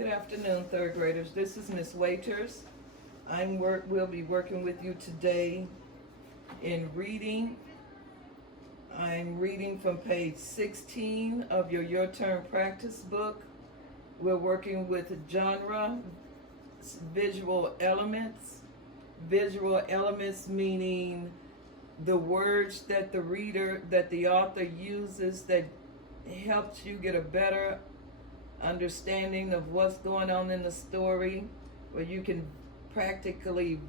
Good afternoon, third graders. This is Miss Waiters. We'll be working with you today in reading. I'm reading from page 16 of your Turn practice book. We're working with genre, visual elements. Visual elements meaning the words that the author uses that helps you get a better understanding of what's going on in the story, where you can practically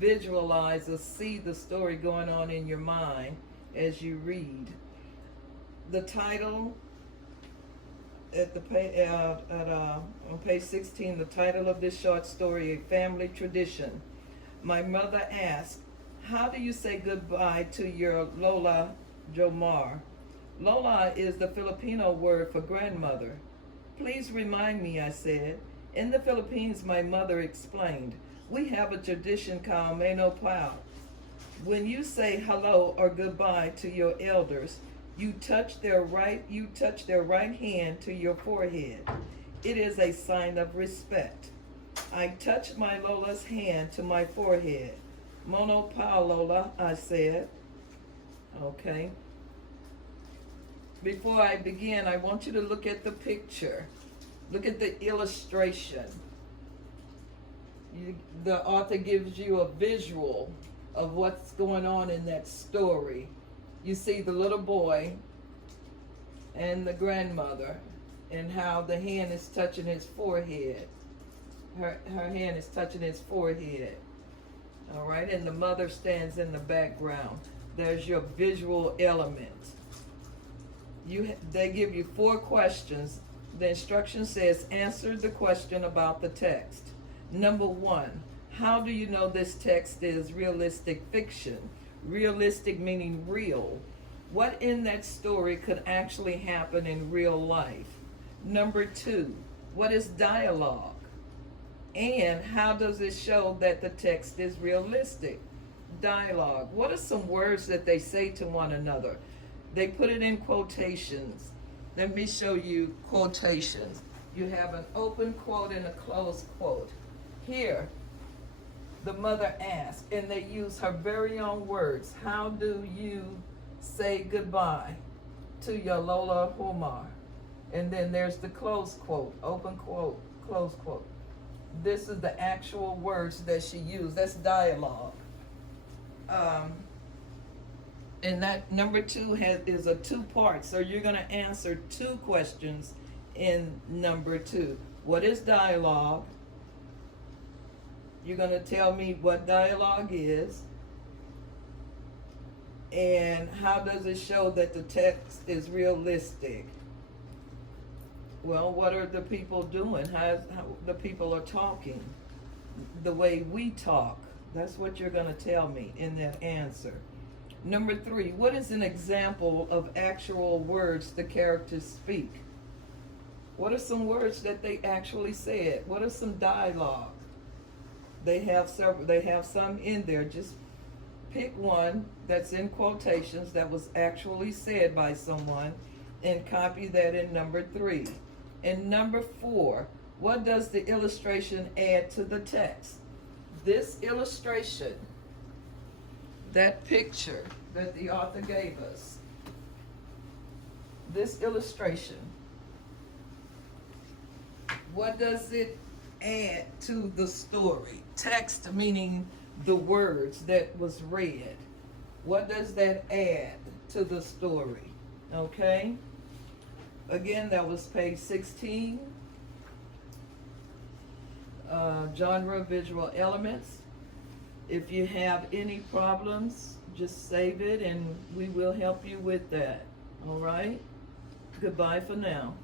visualize or see the story going on in your mind as you read. The title on page 16, the title of this short story, A Family Tradition. My mother asked, "How do you say goodbye to your Lola Jomar?" Lola is the Filipino word for grandmother. "Please remind me," I said. "In the Philippines," my mother explained, "we have a tradition called Mano Pao. When you say hello or goodbye to your elders, you touch their right hand to your forehead. It is a sign of respect. I touched my Lola's hand to my forehead. Mono Pao, Lola," I said. Okay. Before I begin, I want you to look at the picture. Look at the illustration. The author gives you a visual of what's going on in that story. You see the little boy and the grandmother and how the hand is touching his forehead. Her hand is touching his forehead. All right, and the mother stands in the background. There's your visual element. They give you 4 questions. The instruction says, answer the question about the text. Number 1, how do you know this text is realistic fiction? Realistic meaning real. What in that story could actually happen in real life? Number 2, what is dialogue? And how does it show that the text is realistic? Dialogue. What are some words that they say to one another? They put it in quotations. Let me show you quotations. You have an open quote and a closed quote. Here, the mother asked, and they use her very own words, "How do you say goodbye to your Lola Jomar?" And then there's the closed quote, open quote, closed quote. This is the actual words that she used. That's dialogue. And that number 2 is a 2-part, so you're going to answer 2 questions in number 2. What is dialogue? You're going to tell me what dialogue is, and how does it show that the text is realistic? Well, what are the people doing? How the people are talking? The way we talk. That's what you're going to tell me in that answer. Number 3, what is an example of actual words the characters speak? What are some words that they actually said? What are some dialogue? They have some in there. Just pick one that's in quotations that was actually said by someone and copy that in number 3. And number 4, what does the illustration add to the text? This illustration, that picture that the author gave us, this illustration, what does it add to the story? Text meaning the words that was read. What does that add to the story? Okay? Again, that was page 16. Genre, visual elements. If you have any problems, just save it and we will help you with that. All right? Goodbye for now.